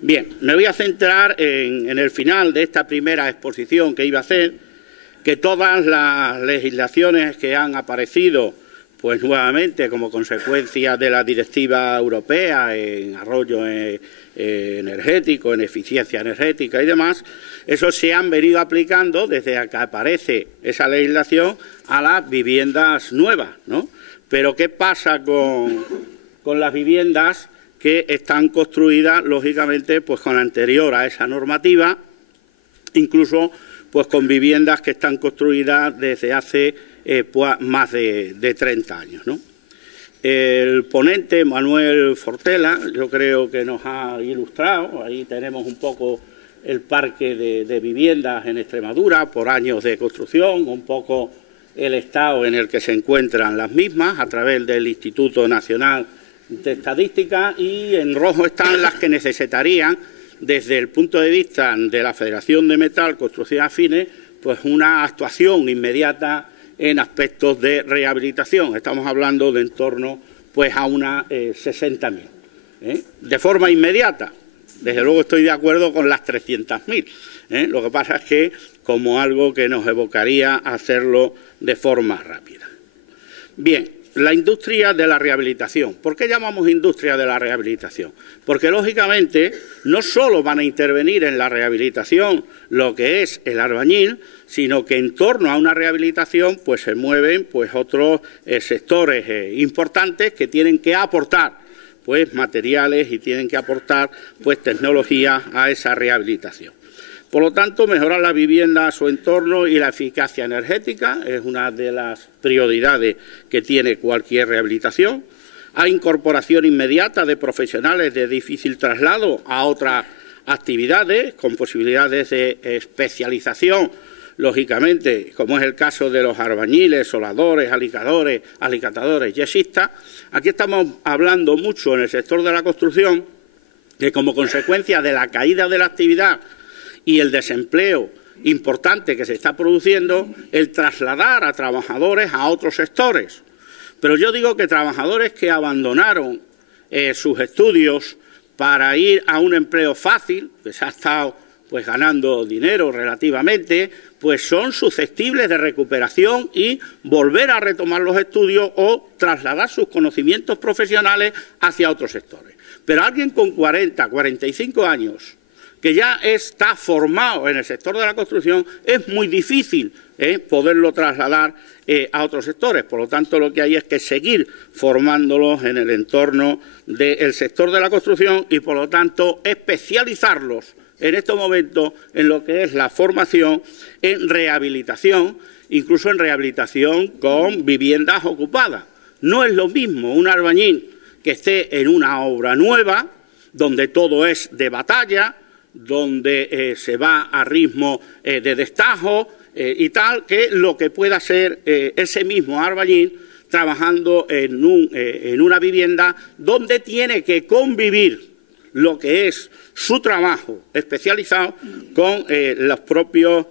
Bien, me voy a centrar en el final de esta primera exposición que iba a hacer, que todas las legislaciones que han aparecido, pues nuevamente como consecuencia de la directiva europea en ahorro energético, en eficiencia energética y demás, eso se han venido aplicando desde que aparece esa legislación a las viviendas nuevas, ¿no? Pero ¿qué pasa con las viviendas que están construidas, lógicamente, pues con anterior a esa normativa, incluso pues con viviendas que están construidas desde hace pues, más de 30 años, ¿no? El ponente, Manuel Fortela, yo creo que nos ha ilustrado, ahí tenemos un poco el parque de viviendas en Extremadura por años de construcción, un poco el estado en el que se encuentran las mismas a través del Instituto Nacional de Estadística, y en rojo están las que necesitarían, desde el punto de vista de la Federación de Metal Construcción Afines, pues una actuación inmediata en aspectos de rehabilitación. Estamos hablando de en torno pues a unas 60.000. De forma inmediata. Desde luego estoy de acuerdo con las 300.000. Lo que pasa es que como algo que nos evocaría hacerlo de forma rápida. Bien, la industria de la rehabilitación. ¿Por qué llamamos industria de la rehabilitación? Porque, lógicamente, no solo van a intervenir en la rehabilitación lo que es el albañil, sino que en torno a una rehabilitación pues se mueven pues otros sectores importantes que tienen que aportar pues materiales y tienen que aportar pues tecnología a esa rehabilitación. Por lo tanto, mejorar la vivienda a su entorno y la eficacia energética es una de las prioridades que tiene cualquier rehabilitación. Hay incorporación inmediata de profesionales de difícil traslado a otras actividades, con posibilidades de especialización, lógicamente, como es el caso de los albañiles, soldadores, alicatadores, yesistas. Aquí estamos hablando mucho en el sector de la construcción que, como consecuencia de la caída de la actividad y el desempleo importante que se está produciendo, el trasladar a trabajadores a otros sectores. Pero yo digo que trabajadores que abandonaron sus estudios para ir a un empleo fácil, que se ha estado pues ganando dinero relativamente, pues son susceptibles de recuperación y volver a retomar los estudios o trasladar sus conocimientos profesionales hacia otros sectores. Pero alguien con 40, 45 años que ya está formado en el sector de la construcción, es muy difícil poderlo trasladar a otros sectores. Por lo tanto, lo que hay es que seguir formándolos en el entorno del sector de la construcción y, por lo tanto, especializarlos en estos momentos en lo que es la formación en rehabilitación, incluso en rehabilitación con viviendas ocupadas. No es lo mismo un albañil que esté en una obra nueva, donde todo es de batalla, donde se va a ritmo de destajo y tal, que lo que pueda ser ese mismo albañil trabajando en una vivienda donde tiene que convivir lo que es su trabajo especializado con los propios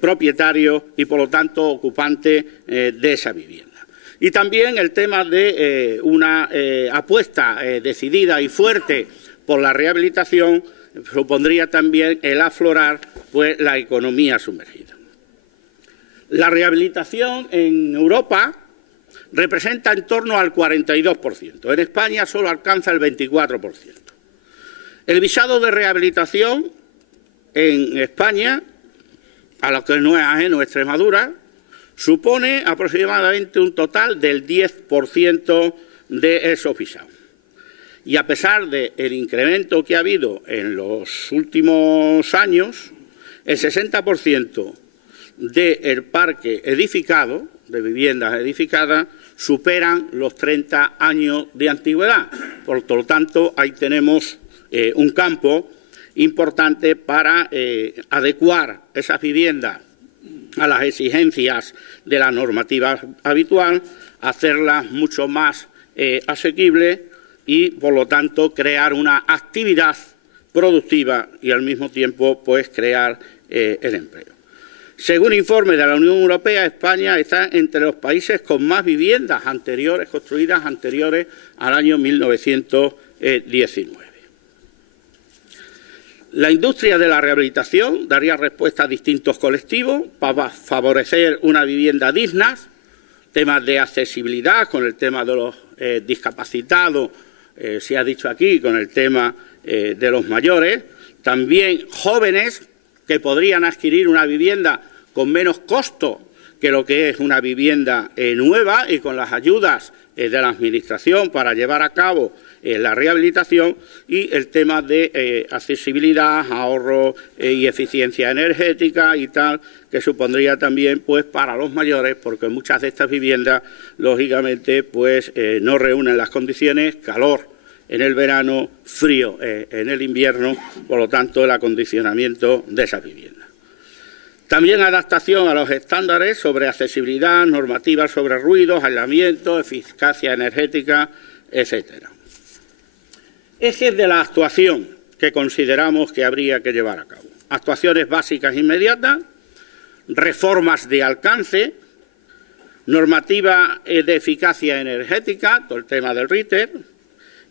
propietarios y, por lo tanto, ocupantes de esa vivienda. Y también el tema de una apuesta decidida y fuerte por la rehabilitación supondría también el aflorar pues, la economía sumergida. La rehabilitación en Europa representa en torno al 42%. En España solo alcanza el 24%. El visado de rehabilitación en España, a lo que no es ajeno Extremadura, supone aproximadamente un total del 10% de esos visados. Y a pesar del incremento que ha habido en los últimos años, el 60% del parque edificado, de viviendas edificadas, superan los 30 años de antigüedad. Por lo tanto, ahí tenemos un campo importante para adecuar esas viviendas a las exigencias de la normativa habitual, hacerlas mucho más asequibles y, por lo tanto, crear una actividad productiva y, al mismo tiempo, pues crear el empleo. Según informes de la Unión Europea, España está entre los países con más viviendas construidas anteriores al año 1919. La industria de la rehabilitación daría respuesta a distintos colectivos para favorecer una vivienda digna, temas de accesibilidad con el tema de los discapacitados, se ha dicho aquí, con el tema de los mayores, también jóvenes que podrían adquirir una vivienda con menos costo que lo que es una vivienda nueva y con las ayudas de la Administración para llevar a cabo la rehabilitación, y el tema de accesibilidad, ahorro y eficiencia energética y tal, que supondría también pues para los mayores, porque muchas de estas viviendas lógicamente pues no reúnen las condiciones, calor en el verano, frío en el invierno, por lo tanto el acondicionamiento de esas viviendas. También adaptación a los estándares sobre accesibilidad, normativas sobre ruidos, aislamiento, eficacia energética, etcétera. Ejes de la actuación que consideramos que habría que llevar a cabo. Actuaciones básicas inmediatas, reformas de alcance, normativa de eficacia energética, todo el tema del RITER,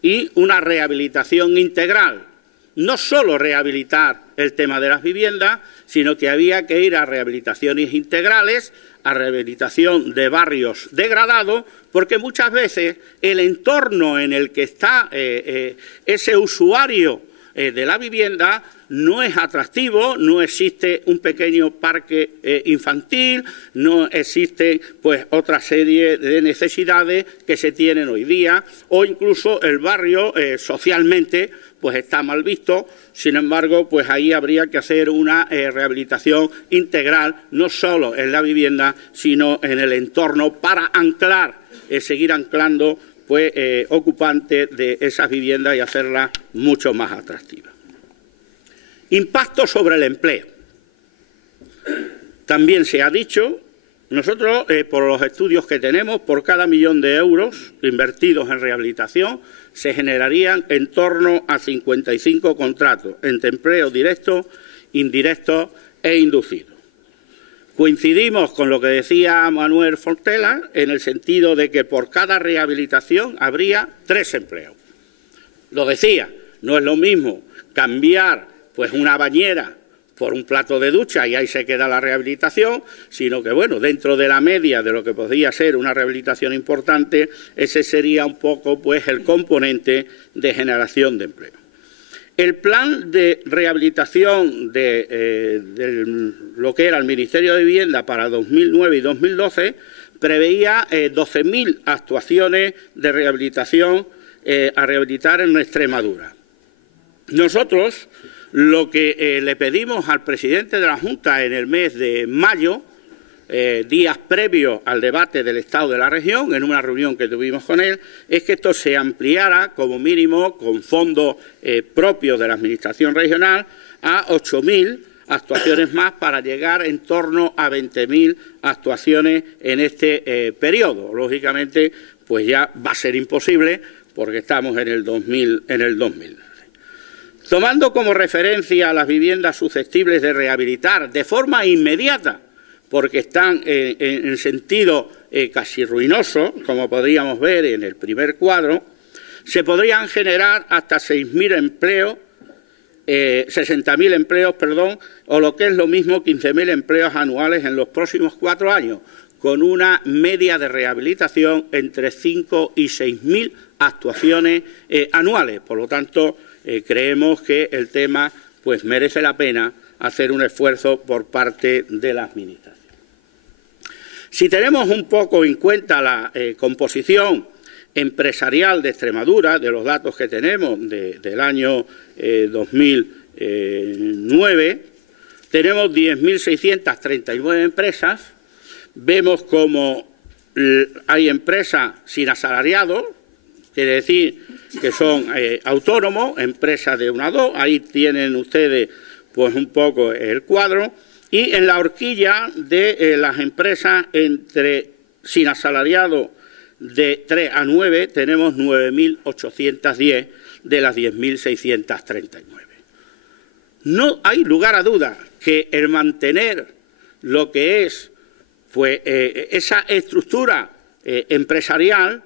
y una rehabilitación integral. No solo rehabilitar el tema de las viviendas, sino que había que ir a rehabilitaciones integrales, a rehabilitación de barrios degradados, porque muchas veces el entorno en el que está ese usuario de la vivienda no es atractivo, no existe un pequeño parque infantil, no existe pues otra serie de necesidades que se tienen hoy día, o incluso el barrio socialmente pues está mal visto. Sin embargo, pues ahí habría que hacer una rehabilitación integral, no solo en la vivienda, sino en el entorno, para anclar, seguir anclando pues ocupantes de esas viviendas y hacerlas mucho más atractivas. Impacto sobre el empleo. También se ha dicho, nosotros, por los estudios que tenemos, por cada 1 millón de euros invertidos en rehabilitación, se generarían en torno a 55 contratos entre empleo directo, indirecto e inducido. Coincidimos con lo que decía Manuel Fortela en el sentido de que por cada rehabilitación habría 3 empleos. Lo decía, no es lo mismo cambiar pues una bañera por un plato de ducha y ahí se queda la rehabilitación, sino que, bueno, dentro de la media de lo que podría ser una rehabilitación importante, ese sería un poco pues el componente de generación de empleo. El plan de rehabilitación de lo que era el Ministerio de Vivienda para 2009 y 2012 preveía 12.000 actuaciones de rehabilitación a rehabilitar en Extremadura. Nosotros lo que le pedimos al presidente de la Junta en el mes de mayo, días previos al debate del Estado de la región, en una reunión que tuvimos con él, es que esto se ampliara como mínimo con fondos propios de la Administración regional a 8.000 actuaciones más, para llegar en torno a 20.000 actuaciones en este periodo. Lógicamente, pues ya va a ser imposible porque estamos en el 2000. Tomando como referencia las viviendas susceptibles de rehabilitar de forma inmediata, porque están en sentido casi ruinoso, como podríamos ver en el primer cuadro, se podrían generar hasta 60.000 empleos, o lo que es lo mismo, 15.000 empleos anuales en los próximos 4 años, con una media de rehabilitación entre 5 y 6.000 actuaciones anuales. Por lo tanto, creemos que el tema pues merece la pena hacer un esfuerzo por parte de la Administración. Si tenemos un poco en cuenta la composición empresarial de Extremadura, de los datos que tenemos del año 2009, tenemos 10.639 empresas. Vemos como hay empresas sin asalariados, quiere decir que son autónomos, empresas de 1 a 2, ahí tienen ustedes pues un poco el cuadro, y en la horquilla de las empresas sin asalariado de 3 a 9 tenemos 9.810 de las 10.639. No hay lugar a duda que el mantener lo que es pues esa estructura empresarial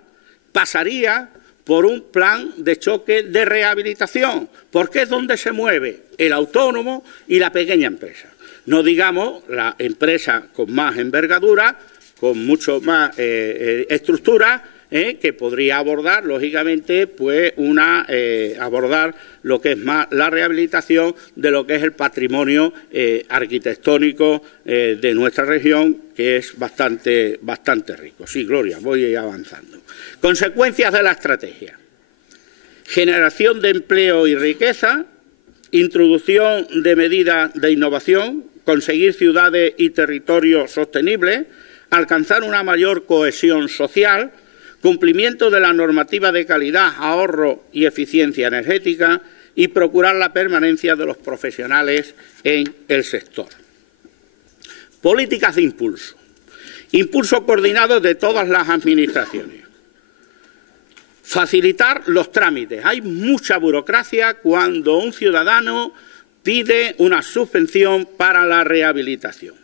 pasaría por un plan de choque de rehabilitación, porque es donde se mueve el autónomo y la pequeña empresa. No digamos la empresa con más envergadura, con mucho más estructura, que podría abordar, lógicamente, pues abordar lo que es más la rehabilitación de lo que es el patrimonio arquitectónico de nuestra región, que es bastante rico. Sí, Gloria, voy avanzando. Consecuencias de la estrategia: generación de empleo y riqueza, introducción de medidas de innovación, conseguir ciudades y territorios sostenibles, alcanzar una mayor cohesión social, cumplimiento de la normativa de calidad, ahorro y eficiencia energética y procurar la permanencia de los profesionales en el sector. Políticas de impulso. Impulso coordinado de todas las administraciones. Facilitar los trámites. Hay mucha burocracia cuando un ciudadano pide una subvención para la rehabilitación.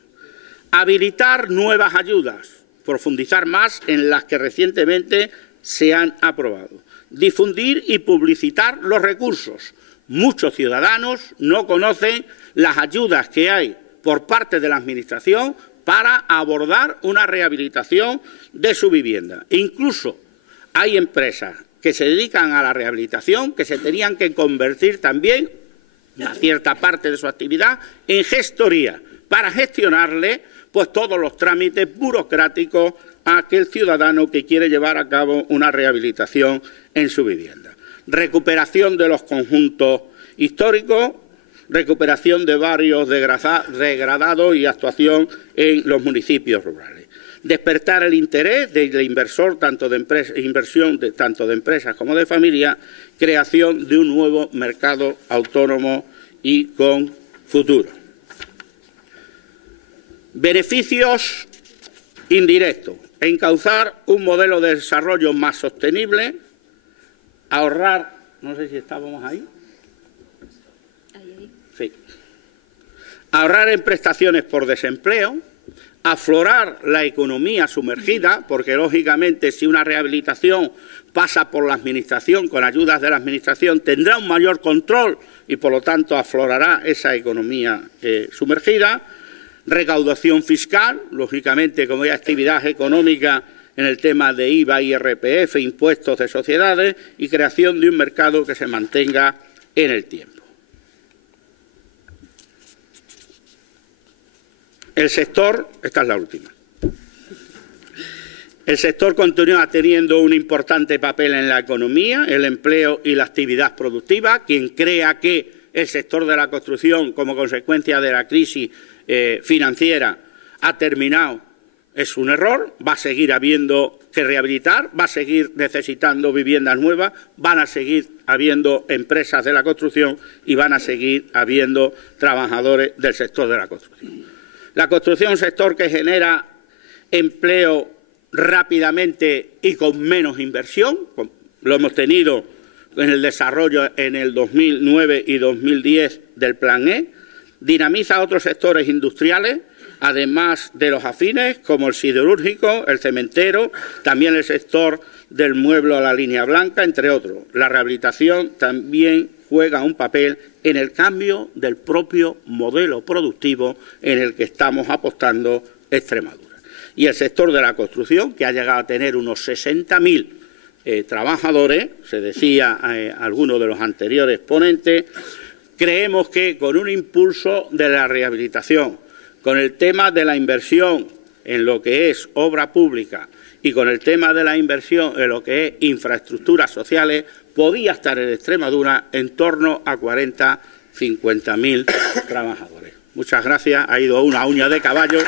Habilitar nuevas ayudas. Profundizar más en las que recientemente se han aprobado. Difundir y publicitar los recursos. Muchos ciudadanos no conocen las ayudas que hay por parte de la Administración para abordar una rehabilitación de su vivienda. Incluso hay empresas que se dedican a la rehabilitación que se tenían que convertir también, una cierta parte de su actividad, en gestoría para gestionarle pues todos los trámites burocráticos a aquel ciudadano que quiere llevar a cabo una rehabilitación en su vivienda. Recuperación de los conjuntos históricos, recuperación de barrios degradados y actuación en los municipios rurales. Despertar el interés del inversor, tanto de empresas como de familias, creación de un nuevo mercado autónomo y con futuro. Beneficios indirectos: encauzar un modelo de desarrollo más sostenible, ahorrar, no sé si estábamos ahí. Sí. Ahorrar en prestaciones por desempleo, aflorar la economía sumergida, porque lógicamente si una rehabilitación pasa por la Administración, con ayudas de la Administración, tendrá un mayor control y por lo tanto aflorará esa economía sumergida. Recaudación fiscal, lógicamente como hay actividad económica en el tema de IVA, IRPF, impuestos de sociedades y creación de un mercado que se mantenga en el tiempo. El sector, esta es la última. El sector continúa teniendo un importante papel en la economía, el empleo y la actividad productiva. Quien crea que el sector de la construcción, como consecuencia de la crisis financiera, ha terminado, es un error. Va a seguir habiendo que rehabilitar, va a seguir necesitando viviendas nuevas, van a seguir habiendo empresas de la construcción y van a seguir habiendo trabajadores del sector de la construcción. La construcción es un sector que genera empleo rápidamente y con menos inversión. Lo hemos tenido en el desarrollo en el 2009 y 2010 del Plan E. Dinamiza otros sectores industriales, además de los afines, como el siderúrgico, el cementero, también el sector del mueble a la línea blanca, entre otros. La rehabilitación también juega un papel en el cambio del propio modelo productivo en el que estamos apostando Extremadura. Y el sector de la construcción, que ha llegado a tener unos 60.000 trabajadores, se decía alguno de los anteriores ponentes. Creemos que con un impulso de la rehabilitación, con el tema de la inversión en lo que es obra pública y con el tema de la inversión en lo que es infraestructuras sociales, podía estar en Extremadura en torno a 40.000, 50.000 trabajadores. Muchas gracias. Ha ido una uña de caballo.